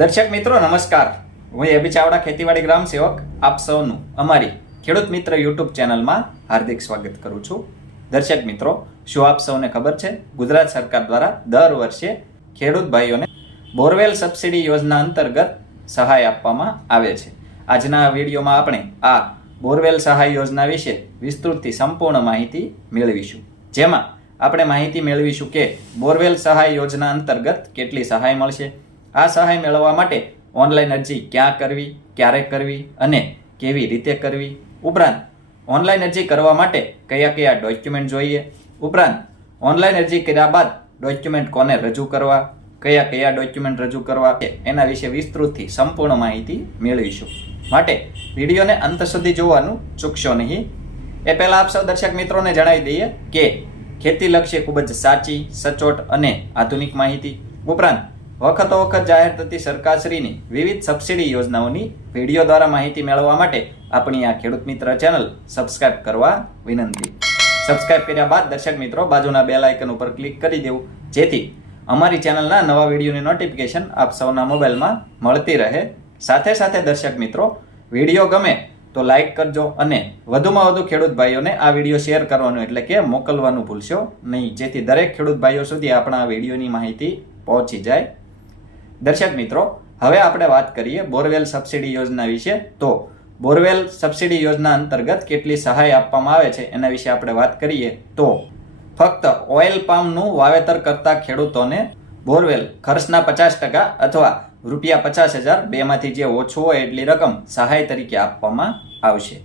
દર્શક મિત્રો નમસ્કાર, હું એબી ચાવડા ખેતીવાડી ગ્રામ સેવક આપ સૌનું અમારી ખેડૂત મિત્ર યુટ્યુબ ચેનલમાં હાર્દિક સ્વાગત કરું છું। દર્શક મિત્રો, શું આપ સૌને ખબર છે, ગુજરાત સરકાર દ્વારા દર વર્ષે ખેડૂત ભાઈઓને બોરવેલ સબસિડી યોજના અંતર્ગત સહાય આપવામાં આવે છે। આજના વિડીયોમાં આપણે આ બોરવેલ સહાય યોજના વિશે વિસ્તૃતથી સંપૂર્ણ માહિતી મેળવીશું, જેમાં આપણે માહિતી મેળવીશું કે બોરવેલ સહાય યોજના અંતર્ગત કેટલી સહાય મળશે, આ સહાય મેળવવા માટે ઓનલાઈન અરજી ક્યાં કરવી, ક્યારે કરવી અને કેવી રીતે કરવી, ઉપરાંત ઓનલાઈન અરજી કરવા માટે કયા કયા ડોક્યુમેન્ટ જોઈએ, ઉપરાંત ઓનલાઈન અરજી કર્યા બાદ ડોક્યુમેન્ટ કોને રજૂ કરવા, કયા કયા ડોક્યુમેન્ટ રજૂ કરવા, એના વિશે વિસ્તૃતથી સંપૂર્ણ માહિતી મેળવીશું। માટે વિડીયોને અંત સુધી જોવાનું ચૂકશો નહીં। એ પહેલાં આપ સૌ દર્શક મિત્રોને જણાવી દઈએ કે ખેતીલક્ષી ખૂબ જ સાચી, સચોટ અને આધુનિક માહિતી, ઉપરાંત વખતો વખત જાહેર થતી સરકારશ્રીની વિવિધ સબસિડી યોજનાઓની વિડીયો દ્વારા માહિતી મેળવવા માટે આપણી આ ખેડૂત મિત્ર ચેનલ સબસ્ક્રાઇબ કરવા વિનંતી। સબસ્ક્રાઇબ કર્યા બાદ દર્શક મિત્રો બાજુના બેલ આઇકન ઉપર ક્લિક કરી દેવું, જેથી અમારી ચેનલના નવા વિડીયોની નોટિફિકેશન આપ સૌના મોબાઈલમાં મળતી રહે। સાથે સાથે દર્શક મિત્રો, વિડીયો ગમે તો લાઇક કરજો અને વધુમાં વધુ ખેડૂત ભાઈઓને આ વિડીયો શેર કરવાનું એટલે કે મોકલવાનું ભૂલશો નહીં, જેથી દરેક ખેડૂત ભાઈઓ સુધી આપણા વિડીયોની માહિતી પહોંચી જાય। દર્શક મિત્રો, હવે આપણે વાત કરીએ બોરવેલ સબસિડી યોજના વિશે। તો બોરવેલ સબસિડી યોજના અંતર્ગત કેટલી સહાય આપવામાં આવે છે એના વિશે આપણે વાત કરીએ તો ફક્ત ઓઇલ પામનું વાવેતર કરતા ખેડૂતોને બોરવેલ ખર્ચના 50% અથવા ₹50,000 બેમાંથી જે ઓછું હોય એટલી રકમ સહાય તરીકે આપવામાં આવશે।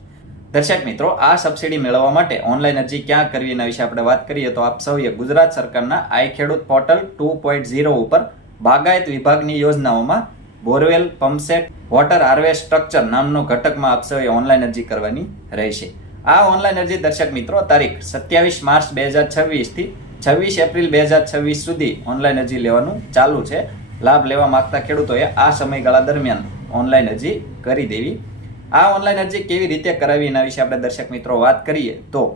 દર્શક મિત્રો, આ સબસિડી મેળવવા માટે ઓનલાઈન અરજી ક્યાં કરવી એના વિશે આપણે વાત કરીએ તો આપ સૌએ ગુજરાત સરકારના આઈ ખેડૂત પોર્ટલ 2.0 ઉપર બાગાયત વિભાગની યોજનાઓમાં borewell pump set water harvest structure નામનો ઘટકમાં આપ સૌએ ઓનલાઈન અરજી કરવાની રહેશે। આ ઓનલાઈન અરજી દર્શક મિત્રો તારીખ 27 માર્ચ 2026 થી 26 એપ્રિલ 2026 સુધી ઓનલાઈન અરજી લેવાનું ચાલુ છે। લાભ લેવા માંગતા ખેડૂતોએ આ સમયગાળા દરમિયાન ઓનલાઈન અરજી કરી દેવી। આ ઓનલાઈન અરજી કેવી રીતે કરાવી એના વિશે આપણે દર્શક મિત્રો વાત કરીએ તો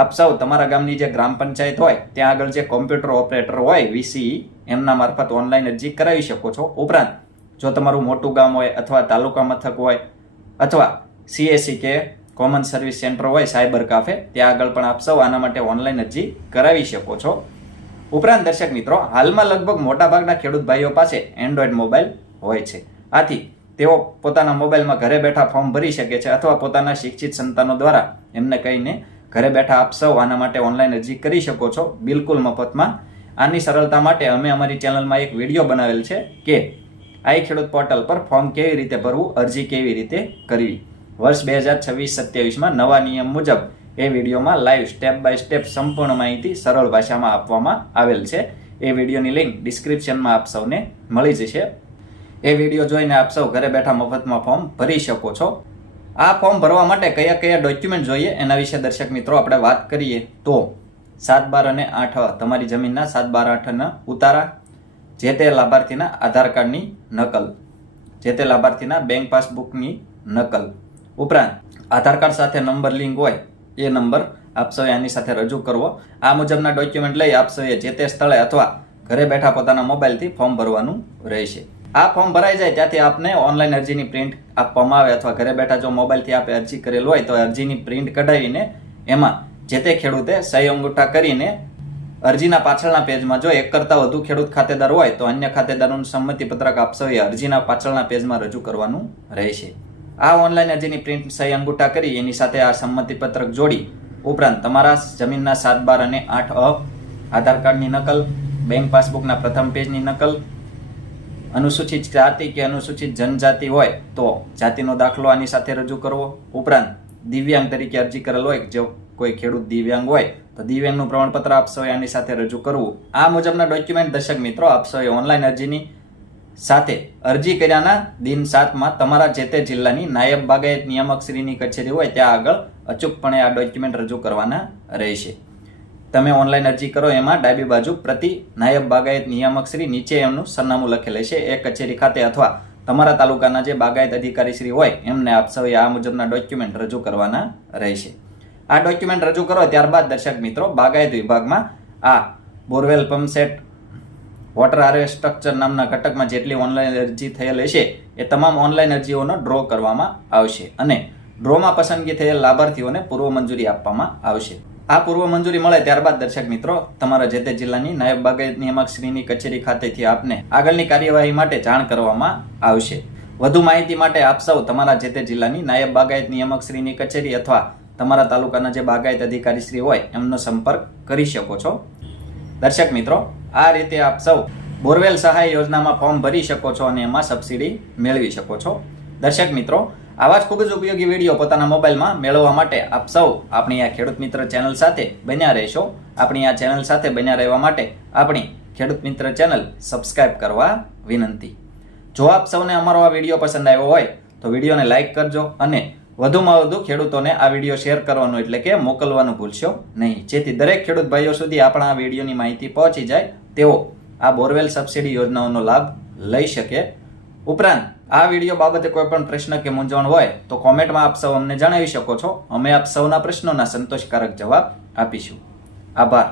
આપ સૌ તમારા ગામની જે ગ્રામ પંચાયત હોય ત્યાં આગળ જે કોમ્પ્યુટર ઓપરેટર હોય VCE એમના મારફત ઓનલાઈન અરજી કરાવી શકો છો। ઉપરાંત જો તમારું મોટું ગામ હોય અથવા તાલુકા મથક હોય અથવા CSC કે કોમન સર્વિસ સેન્ટર હોય, સાયબર કાફે, ત્યાં આગળ પણ આપ સૌ આના માટે ઓનલાઈન અરજી કરાવી શકો છો। ઉપરાંત દર્શક મિત્રો, હાલમાં લગભગ મોટાભાગના ખેડૂત ભાઈઓ પાસે એન્ડ્રોઈડ મોબાઈલ હોય છે, આથી તેઓ પોતાના મોબાઈલમાં ઘરે બેઠા ફોર્મ ભરી શકે છે અથવા પોતાના શિક્ષિત સંતાનો દ્વારા એમને કહીને ઘરે બેઠા આપ સૌ આના માટે ઓનલાઈન અરજી કરી શકો છો બિલકુલ મફતમાં। આની સરળતા માટે અમે અમારી ચેનલમાં એક વિડીયો બનાવેલ છે કે આઈ ખેડૂત પોર્ટલ પર ફોર્મ કેવી રીતે ભરવું, અરજી કેવી રીતે કરવી। વર્ષ 2026-27માં નવા નિયમ મુજબ એ વિડીયોમાં લાઈવ સ્ટેપ બાય સ્ટેપ સંપૂર્ણ માહિતી સરળ ભાષામાં આપવામાં આવેલ છે। એ વિડીયોની લિંક ડિસ્ક્રિપ્શનમાં આપ સૌને મળી જશે। એ વિડીયો જોઈને આપ સૌ ઘરે બેઠા મફતમાં ફોર્મ ભરી શકો છો। આ ફોર્મ ભરવા માટે કયા કયા ડોક્યુમેન્ટ જોઈએ એના વિશે દર્શક મિત્રો આપણે વાત કરીએ તો 7/12 અને 8 તમારી જમીનના 7/12/8ના ઉતારા, જે તે લાભાર્થીના આધાર કાર્ડની નકલ, જે તે લાભાર્થીના બેંક પાસબુકની નકલ, ઉપરાંત આધાર કાર્ડ સાથે નંબર લિંક હોય એ નંબર આપ સૌએ આની સાથે રજૂ કરવો। આ મુજબના ડોક્યુમેન્ટ લઈ આપ સૌએ જે તે સ્થળે અથવા ઘરે બેઠા પોતાના મોબાઈલથી ફોર્મ ભરવાનું રહેશે। આ ફોર્મ ભરાઈ જાય ત્યાંથી આપને ઓનલાઈન અરજીની પ્રિન્ટ આપવામાં આવે, અથવા ઘરે બેઠા જો મોબાઈલથી આપે અરજી કરેલ હોય તો અરજીની પ્રિન્ટ કઢાવીને એમાં જે તે ખેડૂતે સહી અંગૂઠા કરીને અરજીના પાછળના પેજમાં, જો એક કરતાં વધુ ખેડૂત ખાતેદાર હોય તો અન્ય ખાતેદારોનું સંમતિપત્રક આપ સૌએ અરજીના પાછળના પેજમાં રજૂ કરવાનું રહેશે। આ ઓનલાઈન અરજીની પ્રિન્ટ સહી અંગૂઠા કરી એની સાથે આ સંમતિપત્રક જોડી ઉપરાંત તમારા જમીનના 7/12 અને 8 આધાર કાર્ડની નકલ, બેંક પાસબુકના પ્રથમ પેજની નકલ, અનુસૂચિત જાતિ કે અનુસૂચિત જનજાતિ હોય તો જાતિનો દાખલો આની સાથે રજૂ કરવો, ઉપરાંત દિવ્યાંગ તરીકે અરજી કરેલ હોય, જો કોઈ ખેડૂત દિવ્યાંગ હોય તો દિવ્યાંગનું પ્રમાણપત્ર આપ સૌએ આની સાથે રજૂ કરવું। આ મુજબના ડોક્યુમેન્ટ દર્શક મિત્રો આપ સૌએ ઓનલાઈન અરજીની સાથે અરજી કર્યાના દિન 7માં તમારા જે તે જિલ્લાની નાયબ બાગાયત નિયામકશ્રીની કચેરી હોય ત્યાં આગળ અચૂકપણે આ ડોક્યુમેન્ટ રજૂ કરવાના રહેશે। તમે ઓનલાઈન અરજી કરો એમાં ડાબી બાજુ પ્રતિ નાયબ બાગાયત નિયામકશ્રી નીચે એમનું સરનામું લખેલ હશે, એ કચેરી ખાતે અથવા તમારા તાલુકાના જે બાગાયત અધિકારીશ્રી હોય એમને આપ સૌએ આ મુજબના ડોક્યુમેન્ટ રજૂ કરવાના રહેશે। આ ડોક્યુમેન્ટ રજૂ કરો ત્યારબાદ દર્શક મિત્રો બાગાયત વિભાગમાં આ બોરવેલ પંપસેટ વોટર હાર્વેસ્ટ્રક્ચર નામના ઘટકમાં જેટલી ઓનલાઈન અરજી થયેલ હશે એ તમામ ઓનલાઈન અરજીઓનો ડ્રો કરવામાં આવશે અને ડ્રોમાં પસંદગી થયેલ લાભાર્થીઓને પૂર્વ મંજૂરી આપવામાં આવશે. આ પૂર્વ મંજૂરી મળે ત્યારબાદ દર્શક મિત્રો તમારા જે તે જિલ્લાની નાયબ બાગાયત નિયામક શ્રીની કચેરી ખાતેથી આપને આગળની કાર્યવાહી માટે જાણ કરવામાં આવશે. વધુ માહિતી માટે આપ સૌ તમારા જે તે જિલ્લાની નાયબ બાગાયત નિયામક શ્રીની કચેરી અથવા તમારા તાલુકાના જે બાગાયત અધિકારી શ્રી હોય એમનો સંપર્ક કરી શકો છો. દર્શક મિત્રો, આ રીતે આપ સૌ બોરવેલ સહાય યોજનામાં ફોર્મ ભરી શકો છો અને એમાં સબસિડી મેળવી શકો છો. દર્શક મિત્રો, આવા જ ખૂબ જ ઉપયોગી વિડીયો પોતાના મોબાઈલમાં મેળવવા માટે આપ સૌ આપણી આ ખેડૂત મિત્ર ચેનલ સાથે બન્યા રહેશો. આપણી આ ચેનલ સાથે બન્યા રહેવા માટે આપણી ખેડૂત મિત્ર ચેનલ સબસ્ક્રાઇબ કરવા વિનંતી. જો આપ સૌને અમારો આ વિડીયો પસંદ આવ્યો હોય તો વિડીયોને લાઇક કરજો અને વધુમાં વધુ ખેડૂતોને આ વિડીયો શેર કરવાનું એટલે કે મોકલવાનું ભૂલશો નહીં, જેથી દરેક ખેડૂત ભાઈઓ સુધી આપણા આ વિડીયોની માહિતી પહોંચી જાય તેઓ આ બોરવેલ સબસિડી યોજનાઓનો લાભ લઈ શકે. ઉપરાંત આ વિડીયો બાબતે કોઈ પણ પ્રશ્ન કે મૂંઝવણ હોય તો કોમેન્ટમાં આપ સૌ અમને જણાવી શકો છો. અમે આપ સૌના પ્રશ્નોના સંતોષકારક જવાબ આપીશું. આભાર.